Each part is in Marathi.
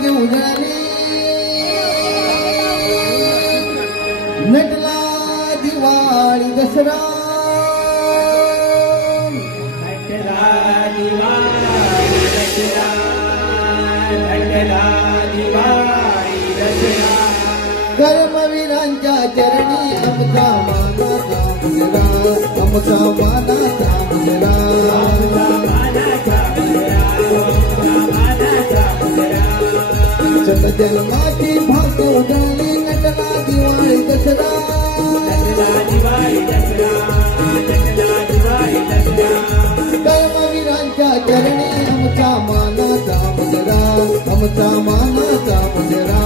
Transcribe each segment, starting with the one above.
भाग्य उजळले नटला दिवाळी दसरा कर्मवीरांच्या चरणी आमचा मानाचा मुजरा आमचा मानाचा मुजरा चल जन्माची भाग्य उजळली नटला दिवाळी दसरा कर्मवीरांच्या चरणी आमचा मानाचा मुजरा आमचा मानाचा मुजरा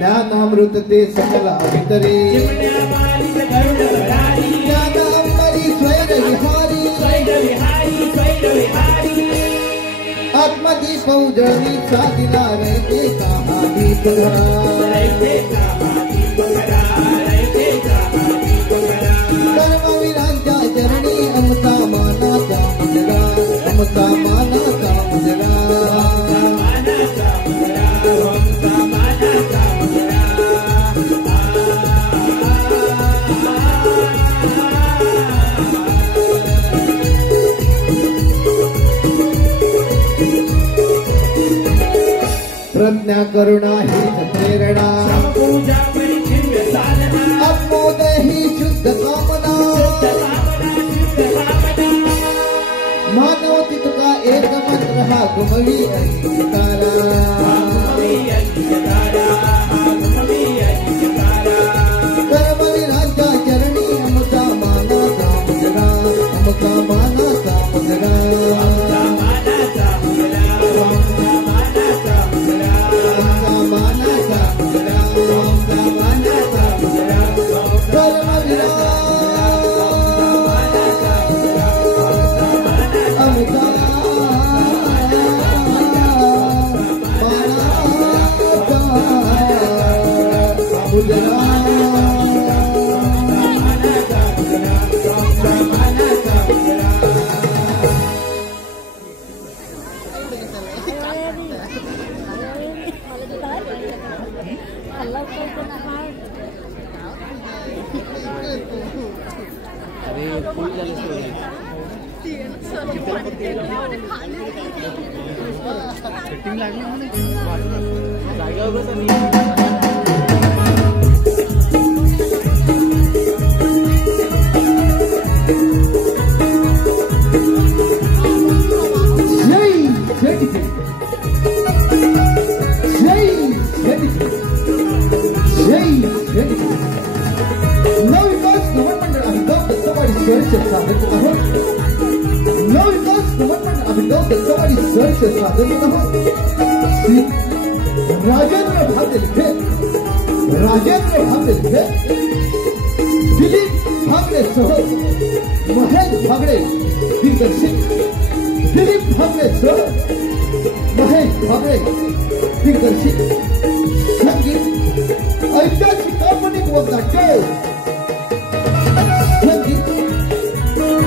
ज्ञानामृत ते सकला वितरे ज्ञानामरी स्वयं विहारी आत्मदीप उजळणी साधिला रयते कामा दीप कर्मवीरांच्या चरणी आमचा मानाचा मुजरा आमचा मानाचा मुजरा प्रज्ञा करुणा हीच प्रेरणा अमोद ही शुद्ध कामना मानव तितका एक मंत्र हा घुमवी अंगीकारा कर्मवीरांच्या चरणी आमचा मानाचा मुजरा आमचा मानाचा मुजरा राजेंद्र भागडे दिलीप भागडे सह महेश भागडे दिग्दर्शित दिलीप भागडे सह महेश भागडे दिग्दर्शित संगीत ऐतिहासिक काल्पनिक व नाट्य संगीत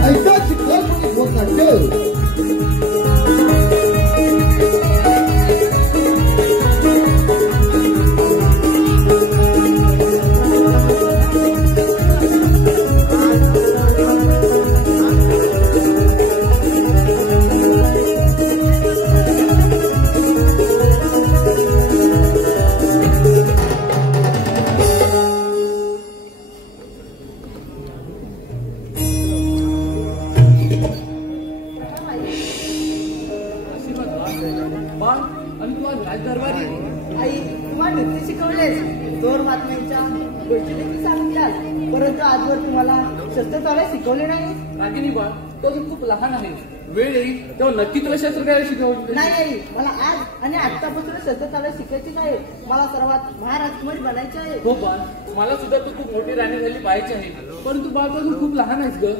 ऐतिहासिक काल्पनिक व नाट्य शिकवले नाही रागिनी बा तो खूप लहान आहे वेळ येईल तेव्हा नक्की तुला शस्त्र काय शिकवलं नाही मला आज आणि आतापासून शस्त्र चालायला शिकायचीच आहे मला सर्वात महाराजकुमारी बनायचे आहे हो बा मला सुद्धा तू खूप मोठी राणी झाली पाहायची आहे परंतु बा तू खूप लहान आहेस ग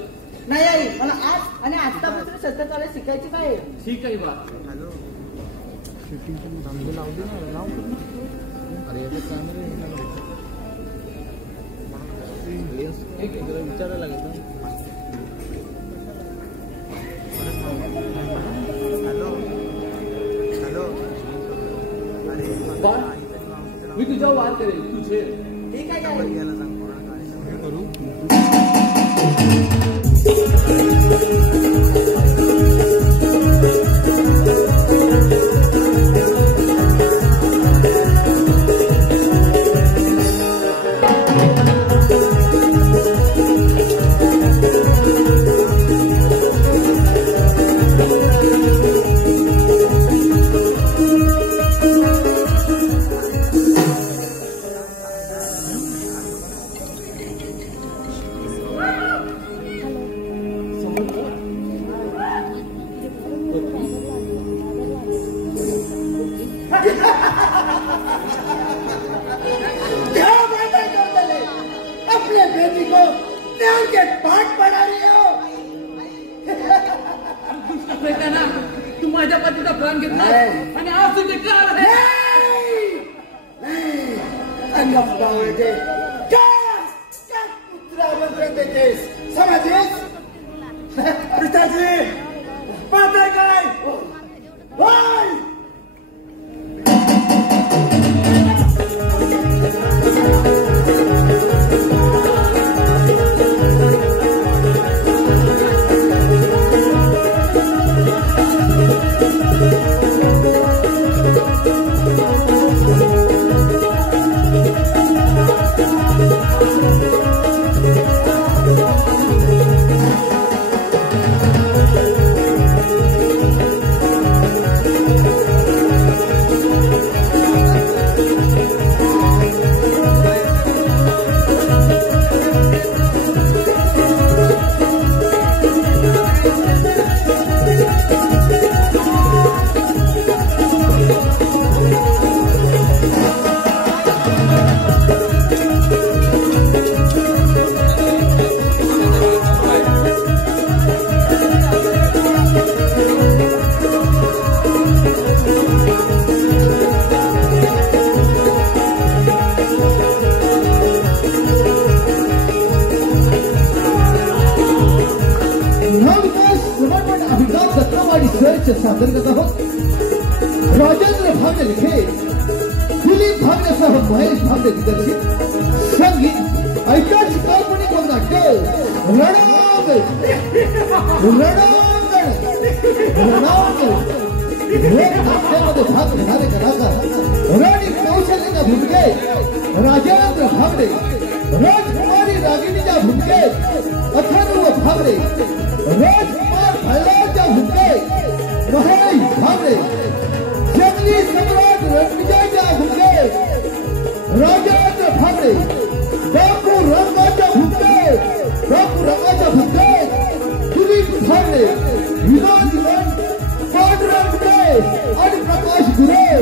नाही आई मला आज आणि आतापासून शस्त्र चालायला शिकायचीच आहे ठीक आहे बा विचारायला लागेल ना. मी तुझ्यावर वार करेल तुझे. ठीक आहे. अपने बेटी को प्यार के पाठ पढ़ा रही हो. ना तू माझ्या पतीचा प्राण घेतला आणि आज तुझे कारण पुत्रामंत्र देतेस समजेस. पिताजी पाहताय काय. सादर करत आहोत. राजेंद्र भावने लिखे, दिलीप भावनेसह महेश भावने दिग्दर्शित, संगीत ऐतिहासिक काल्पनिक नाट्य रणांगण. नाट्यामध्ये भाग घेणारे कलाकार राणी कौशल्याच्या भूमिकेत राजेंद्र भावने, राजकुमारी रागिणीच्या भूमिकेत अथर्व भावने, राजकुमार भैरवच्या भूमिकेत महेश भावने, जंगली सम्राट रणविजयच्या भूमिकेत राजेंद्र भावने, बापू रंगाच्या भूमिकेत दिलीप भावने, विनोद पांडुरंग आणि प्रकाश गुरव,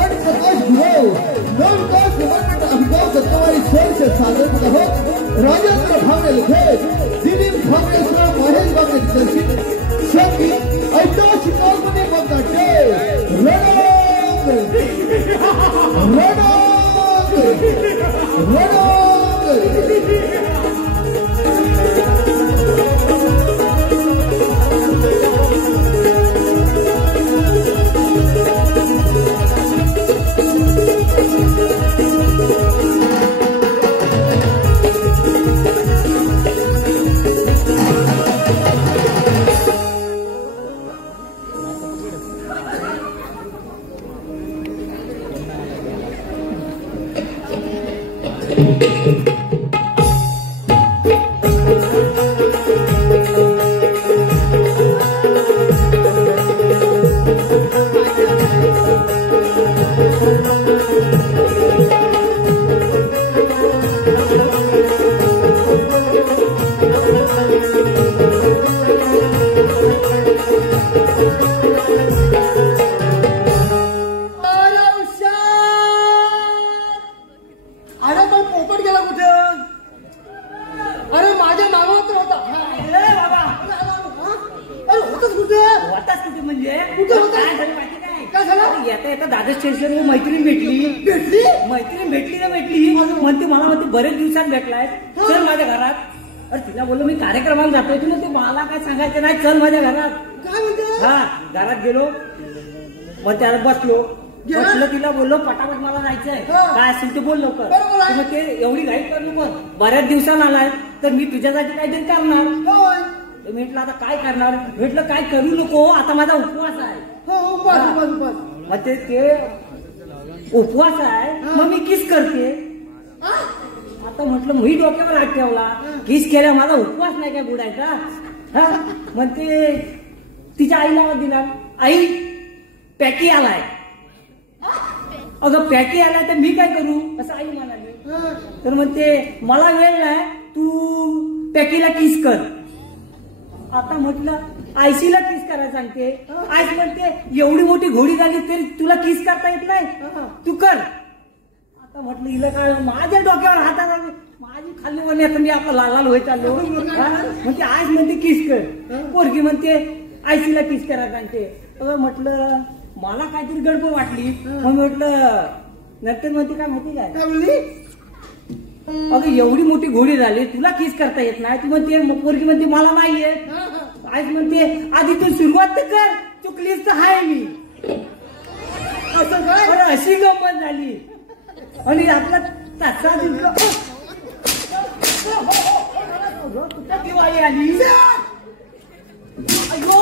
आणि प्रकाश गुरव नवविकास गव्हर्नमेंट अभिगाव दत्तवाडी शहर सादर करत आहोत. राजेंद्र भावने लिखे, दिलीप भावनेसह महेश भावने दिग्दर्शित, संगीत ऐतिहासिक काल्पनिक नाट्य रणांगण. झाली म्हणजे कुठे होता? काय झालं माहिती काय? काय झालं? अरे येता येता दादर स्टेशनवर मैत्रीण भेटली. मैत्रीण भेटली ना भेटली. म्हणते मला म्हणते बरेच दिवसात भेटलाय, चल माझ्या घरात. अरे तिला बोललो मी कार्यक्रमाला जातोय, तुला ते मला काय सांगायचं नाही, चल माझ्या घरात. काय म्हणते? हा घरात गेलो, मग त्याला बसलो. बसलो तिला बोललो पटापट मला जायचंय, काय असेल ते बोल लवकर. बरोबर आहे. मग ते एवढी घाई करू नको, बऱ्याच दिवसांना आलाय तर मी तुझ्यासाठी काहीतरी करणार. होय. म्हटलं आता काय करणार, म्हटलं काय करू नको, आता माझा उपवास आहे. हो बस बस बस. मग ते उपवास आहे, मग मी किस करते. आता म्हटलं मी डोक्यावर हात ठेवला, किस केल्या माझा उपवास नाही काय बुडायचा. हा मग ते तिच्या आईला आवाज दिला, आई पॅकी आलाय. अगं पॅकी आलाय तर मी काय करू असं आई म्हणाली. तर मग ते मला वेळ नाही, तू पॅकीला किस कर. आता म्हटलं आयशीला किस करायला सांगते, आईस म्हणते एवढी मोठी घोडी झाली तरी तुला किस करता येत नाही, तू कर. आता म्हटलं हिला काय, माझ्या डोक्यावर हाताला माझी खाल्ली म्हणली, आता मी आपला लाल लाल होय चाललो. म्हणते आईस म्हणते किस कर, पोरगी म्हणते आयशीला किस करायला सांगते. म्हटलं मला काहीतरी गडबड वाटली, मग म्हटलं नंतर म्हणते काय माहिती काय बोलली? अगं एवढी मोठी घोडी झाली तुला किस करता येत नाही. ती म्हणते पोरगी म्हणते मला नाही येत. आईस म्हणते आधी तू सुरुवात तर कर, चुकलीस तर हाय मी. असं काय? अरे अशी गंमत झाली. आणि आपला तासा दिवस दिवाळी आली. अयो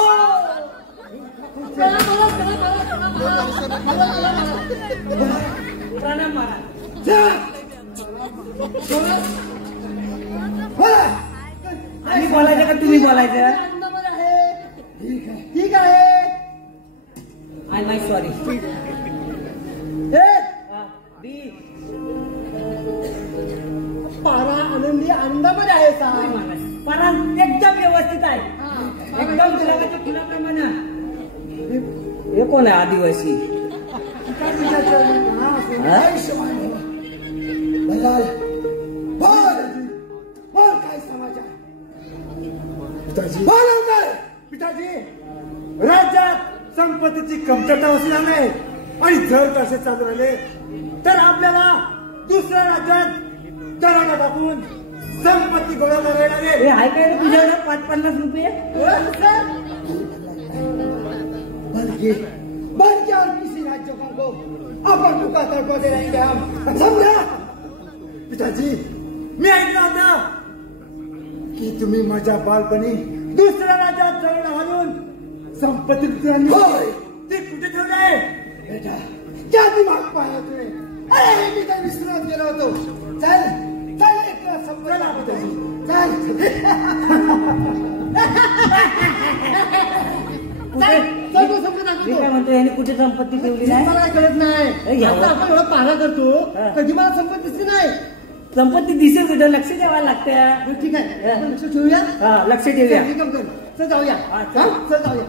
प्रणाम महाराज. आम्ही बोलायचं का तुम्ही बोलायचं? ठीक आहे. I my sorry. पारा आनंदी आनंदामध्ये आहे सा. पारा एकदम व्यवस्थित आहे, एकदम गुलाबाच्या फुलाप्रमाणे. हे कोण आहे आदिवासी? काय समाचार? पिताजी, राज्यात संपत्तीची कमतरता असल्याने आणि जर तसे चालू राहिले तर आपल्याला दुसऱ्या राज्यात दरोडा टाकून संपत्ती गोळा करायला लागेल. हे आहे काय तुझ्याकडे 5-50 रुपये? बल्कि और किसी राज्यों को अपन टुका तड़पा दे रहेंगे हम, समझा? पिताजी, मी ऐकलं होतं की तुम्ही माझ्या बालपणी दुसऱ्या राज्यात दरोडा घालून संपत्ती ते कुठे ठेवलं आहे? बेटा क्या दिमाग पाहिला तुझे? अरे मी तर विसरून गेलो होतो. चल चल एक संपला पिताजी, चल. मी काय म्हणतो याने कुठे संपत्ती ठेवली नाही मला कळत नाही. आता आपण एवढा पारा करतो, कधी मला संपत्ती दिसली नाही. संपत्ती दिसेल कुठं, लक्ष द्यावं लागतं. ठीक आहे, आपण लक्ष ठेवूया. हा लक्ष ठेवूया. चल जाऊया. चल जाऊया.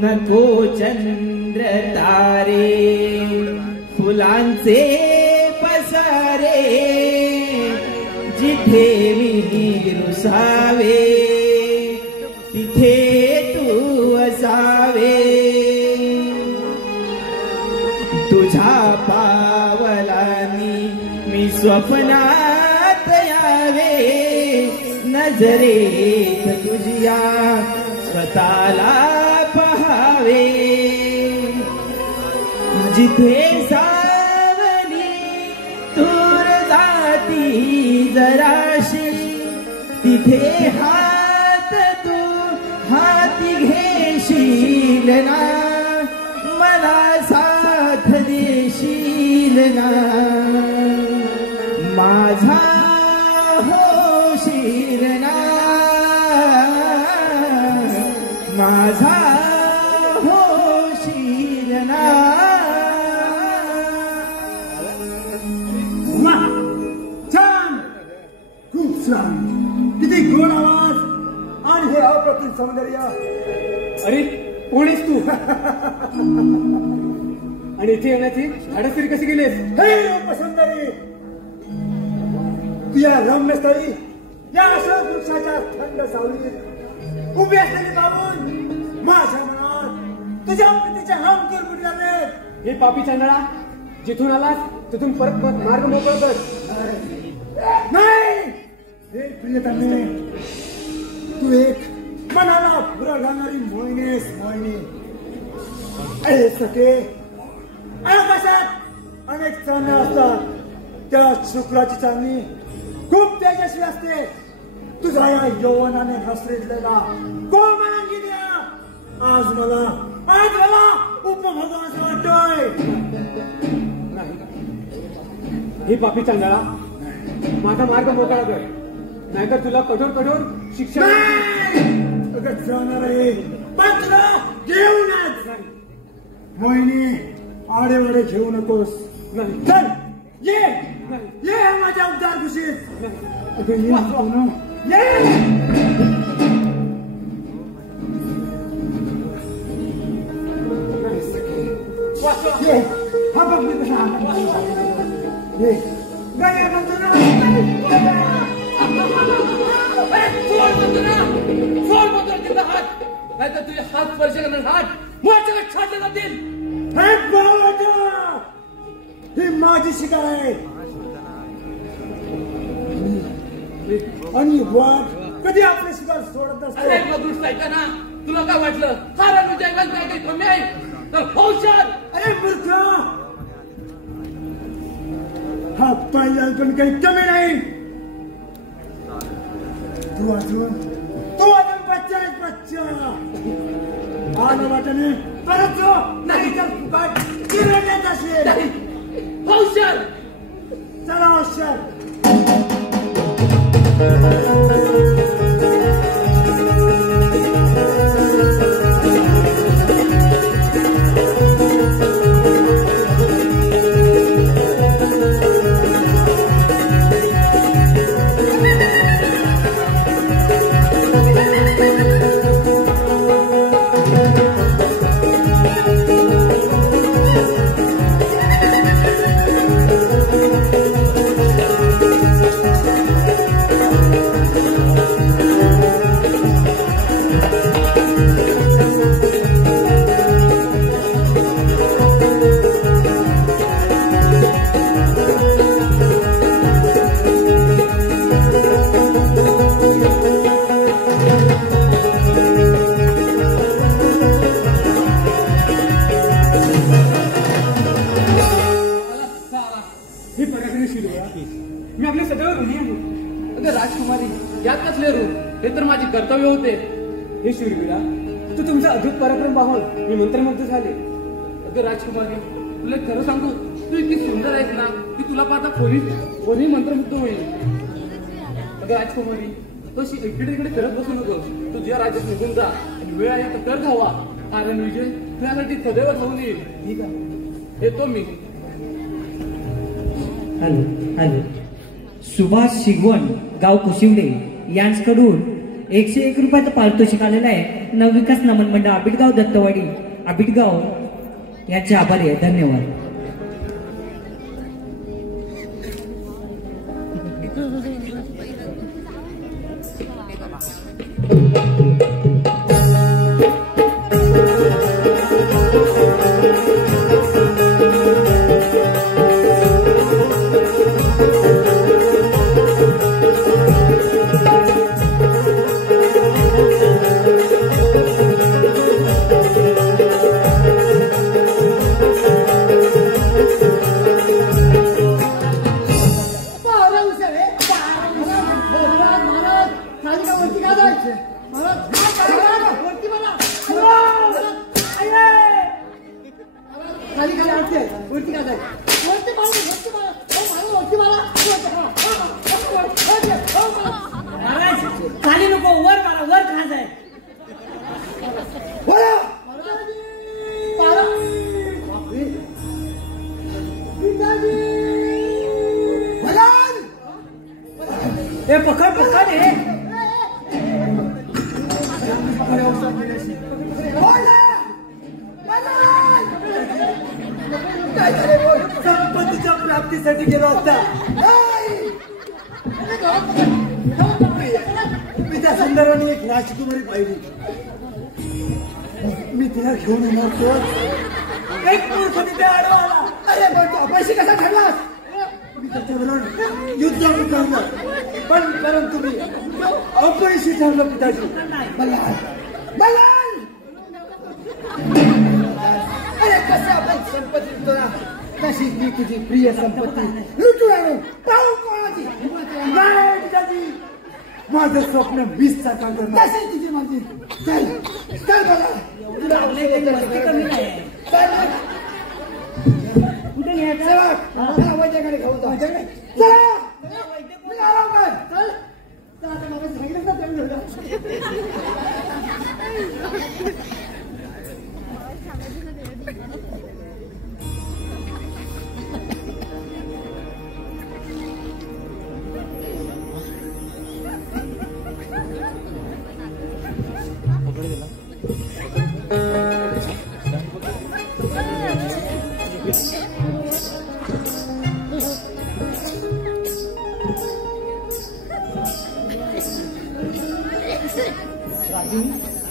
नको चंद्र तारे फुलांचे पसारे, जिथे मी रुसावे तिथे तू असावे. तुझ्या पावलांनी मी स्वप्नात यावे, नजरेत तुझ्या स्वतःला पहावे. जिथे सावली दूर जाती जराशी, तिथे हात तू हाती घेशील ना, मला साथ देशील ना. माझा होशील ना, माझा होशील ना. छान, खूप छान, किती गोड आवाज आणि हे अप्रतिम सौंदर्य. अरे कोण आहेस तू? आणि इथे येण्याची धाडसरी कशी गेलीस? हे रूपसुंदरी, तू या रम्य स्थळी, या अशोक वृक्षाच्या थंड सावलीत उभी असलेली पाहून माझ्या मनात तुझ्या प्रीतीचे हमकर फुटले. हे पापी चांदळा, जिथून आलास तिथून परत मार्ग मोकळा कर. नाही, हे प्रियतमे, तू एक मनाला फुरा घालणारी मोहिनीस मोहिनी. अरे सखे, आकाशात अनेक चांदण्या असतात, त्या शुक्राची चांदणी खूप तेजस्वी असते. तुझा या यौवनाने हसरेतलेला कोमांगिन्या आज मला उपभोगायचं वाटतोय. हे पापी चांदळा, माझा मार्ग मोकळा कर, नाहीतर तुला कठोर कठोर शिक्षा. अगं जाणार आहे, पण तुला घेऊनच. मोहिनी, आडेवाडे घेऊ नकोस. नाही. चल ये, ये माझ्या उद्धार कुशीत. अगं ये म्हणतो ना, ये. ये, हा बघ मी कसा ये. गया म्हणतो ना, सोड म्हणतो ना, सोड म्हणतो तिथं हात, नाहीतर तुझे हात स्पर्श करणार हात माझ्याकडे छाटले जातील. हे बावळट, ही माझी शिकार आहे. आणि वाघ कधी आपले शिकार सोडत अरे असतो. मधुर ऐका, तुला काय वाटलं? कारण जंगलात काय काही कमी आहे तर हुशार. अरे मूर्ख, हा पाहिला पण काही कमी नाही. तू अजून बच्चा आहेस, बच्चा. आलं वाटणे परत जो नाही तर फुकट चिरडण्यात असेल. हुशार. चला हुशार. मी आपले सदैव ऋणी आहे. अगं राजकुमारी, यात कसले रू? हे तर माझे कर्तव्य होते. हे शूरवीरा, तू तुमचा अद्भुत पराक्रम पाहून मी मंत्रमुग्ध झाले. अगं राजकुमारी, तुला खरं सांगू, तू इतकी सुंदर आहेस ना की तुला पाहता कोणी मंत्रमुग्ध होईल. अगं राजकुमारी, तशी इकडे तिकडे करत बसू नको. तू ज्या राज्यात निघून जा आणि वेळ आहे तर कर धावा, कारण विजय तुझ्यासाठी सदैव धावून येईल. ठीक आहे. येतो मी. Hello hello. सुभाष शिगवण, गाव कुशिवडे यांच्याकडून 101 रुपयाचं पारितोषिक आलेलं आहे. नवविकास नमन मंडळ आबिटगाव दत्तवाडी आबिटगाव यांचे आभारी आहे. धन्यवाद. ए पकड पकड हे संपत्तीच्या प्राप्तीसाठी गेलो असता मी त्या संदर्भाने एक राजकुमारी पाहिली. मी तिला घेऊन येणार तर एक मूर्ख तिथे आडवा आला. अरे पण तू अपयशी कसा ठरलास? मी त्याच्याबरोबर युद्ध उतरलं पण परंतु मी अपयशी ठरलो पिताजी. बल्लाल बल्लाल अरे कसं आपण संपत्ती लुटतो ना तशी मी तुझी प्रिय संपत्ती लुटून आणू पाहू कोणाची. नाही पिताजी माझं स्वप्न 20 साकार करणार तशी तुझी माझी. चल चल बघा तुला आपले कमी नाही कुठे न्यायचं वैद्याकडे घेऊन जा. चला मी आराम कर. चल आता मला सांगितलं ना त्यांनी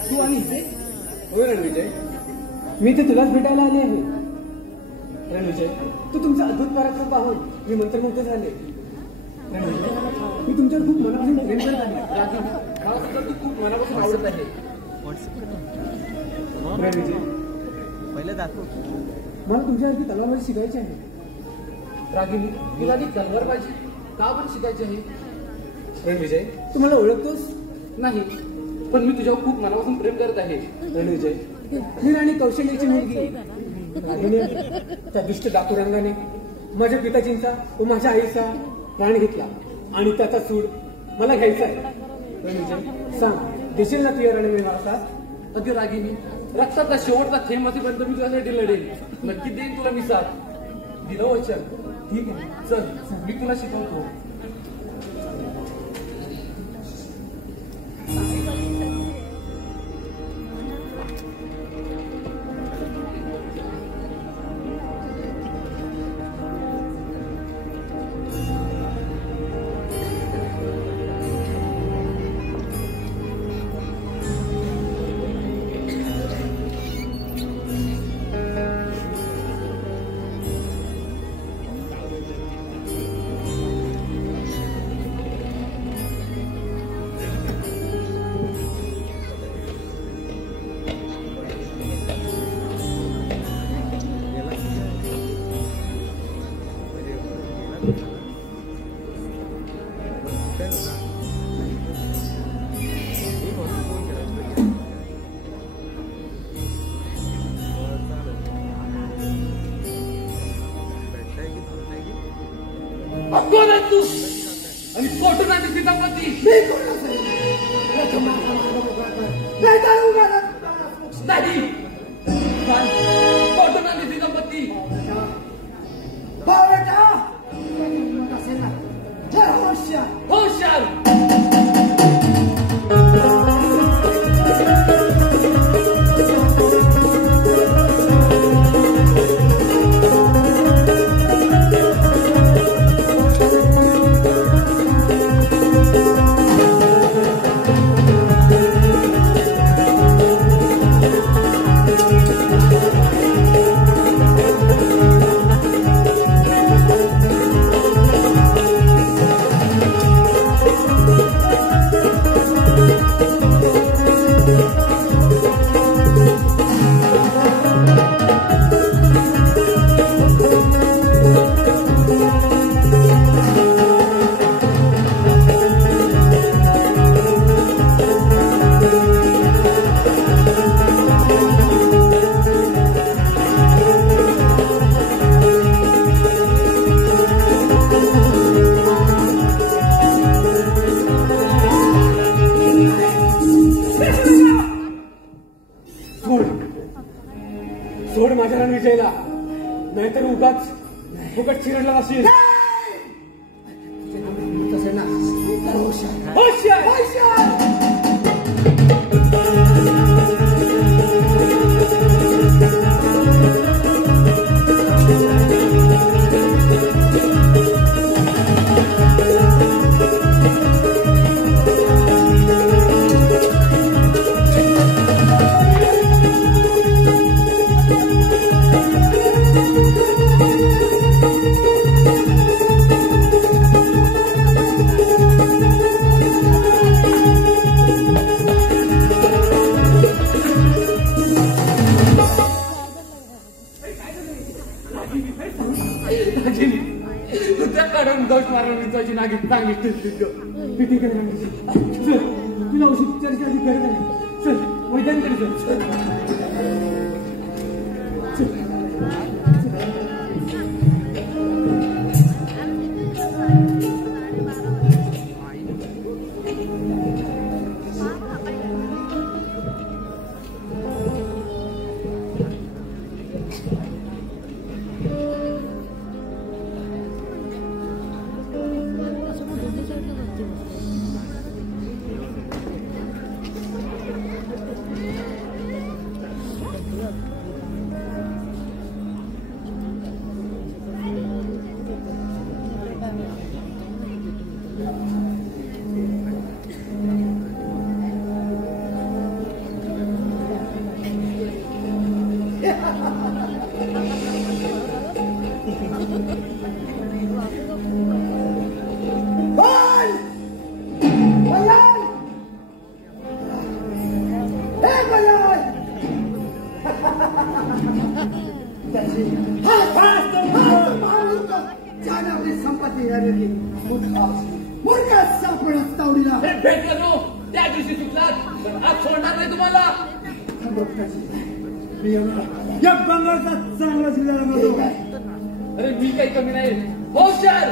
तू आणि होय रणविजय, मी ते तुलाच भेटायला आले आहे. रणविजय, तू तुमचा अद्भुत पराक्रम पाहून मी मंत्रमुग्ध झाले. रणविजय, मी तुमच्यावर खूप मनापासून प्रेम करत आहे. मला सुद्धा तू खूप मनापासून आवडत आहे. रणविजय, मला तुमच्यासारखी तलवारबाजी शिकायची आहे. रागिनी, तुला ती तलवारबाजी का पण शिकायची आहे? रणविजय, तू मला ओळखतोस? नाही, पण मी तुझ्यावर खूप मनापासून प्रेम करत आहे. रणविजय, मी राणी कौशल्याची मुलगी रागिनी त्या दुष्ट डाकुरंगाने माझ्या पिताजींचा व माझ्या आईचा प्राण घेतला आणि त्याचा सूड मला घ्यायचा आहे. रणविजय, सांग, देशील ना तुझ्या राणी मिळणार का? अगदी रागिनी, रक्ताचा शेवटचा थेंब असेपर्यंत मी तुझ्यासाठी लढेन. नक्की देईन तुला मी साथ. दिलं वचन. ठीक आहे, चल मी तुला शिकवतो. कोण आहे तू? आणि फोटो नाही दिसली संपत्ती. नाही, फोटो नाही दिसली संपत्ती. होशार. सोड माझ्या रणविजयला, नाहीतर उगाच फुकट चिरडला असेल. तसे ना होशियार होशियार होशियार चांगली ठीक आहे चल तुला औषध उपचाराची आधी गरज आहे चल मैदान कर अरे मी काही कमी नाही होशियार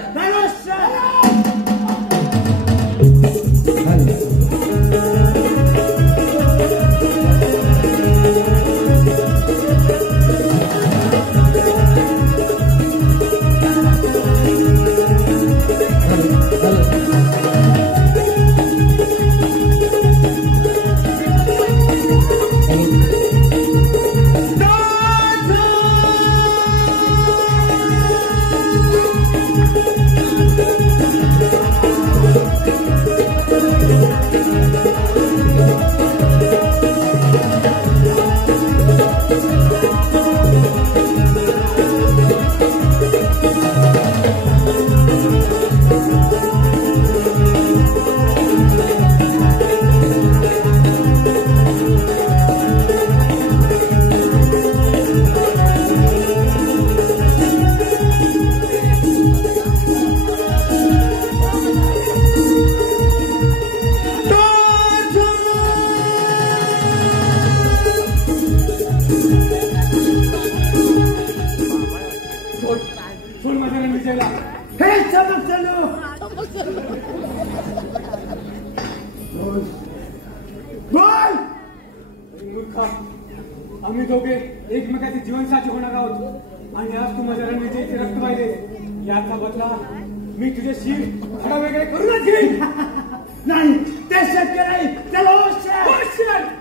आम्ही दोघे एकमेकाचे जीवनसाथी होणार आहोत आणि आज तू माझ्या रणविजयीचे रक्त पाहिले याचा बदला मी तुझ्याशी खडा वगैरे करूनच घेईन नाही ते शक्य नाही चला होशियार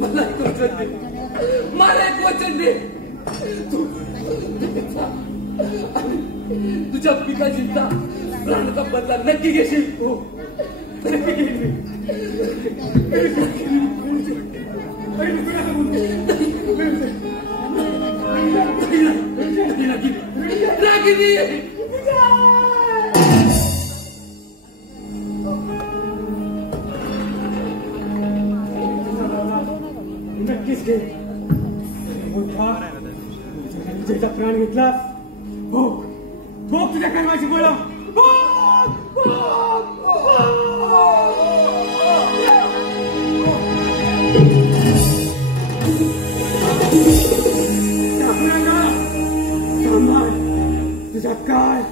मला एक वचन दे, मला एक वचन दे. तू तुझ्या पिताजींचा प्राणाचा बदला नक्की घेशील. हो नक्की घेईल. रागिनी नक्कीच घे. मोठा विजयचा प्राण घेतलास. हो हो तुझ्या कर्माची बोला. तुझ्या काय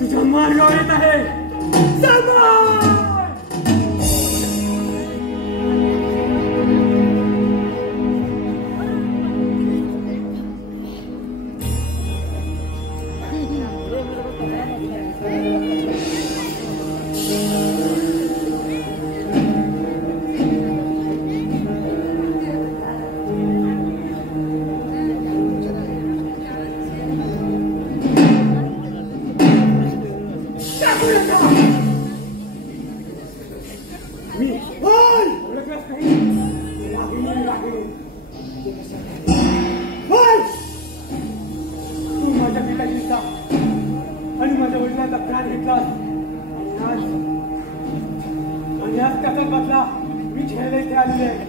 तुझ्या मार्गावर येत आहे. आणि माझ्या वडिलांचा प्राण घेतला आणि आज त्याचा बदला मी घ्यायला इथे आलेले आहे.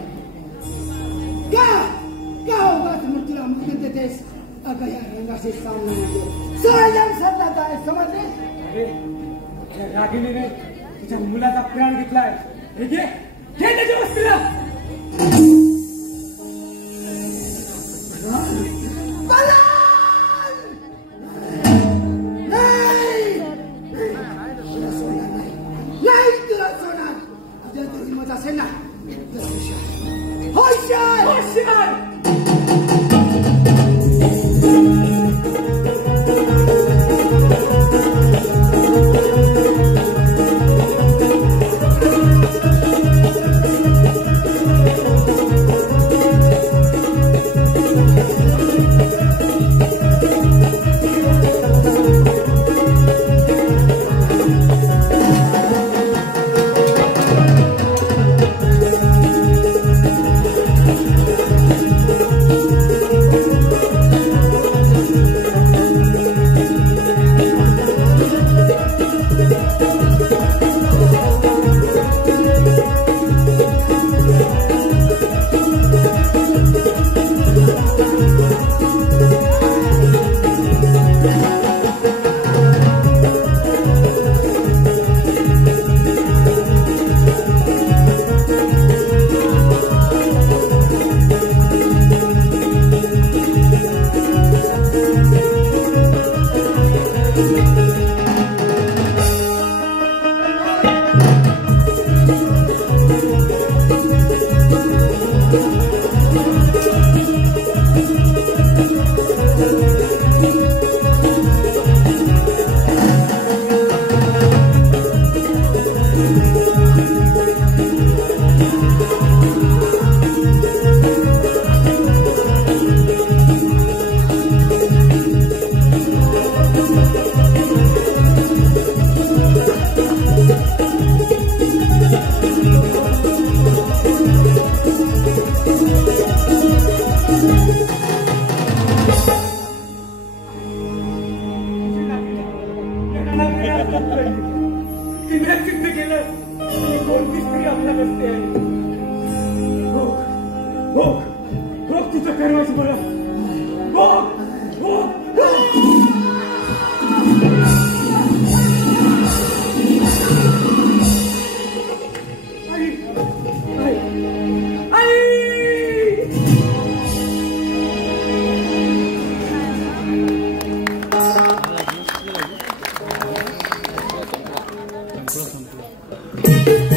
क्या होगा मृत्यूला मृत्यू देतेस. अगं या रंगाशी सामना स्वयं सत्ता आहे समजले. अरे रागिनीने तिच्या मुलाचा प्राण घेतलाय. हे घे घे त्याच्या वस्तीला. असेल ना सिद्ध केलं कोणती स्त्री आपल्या नसते. तुझं कर्माची बरं. Thank you.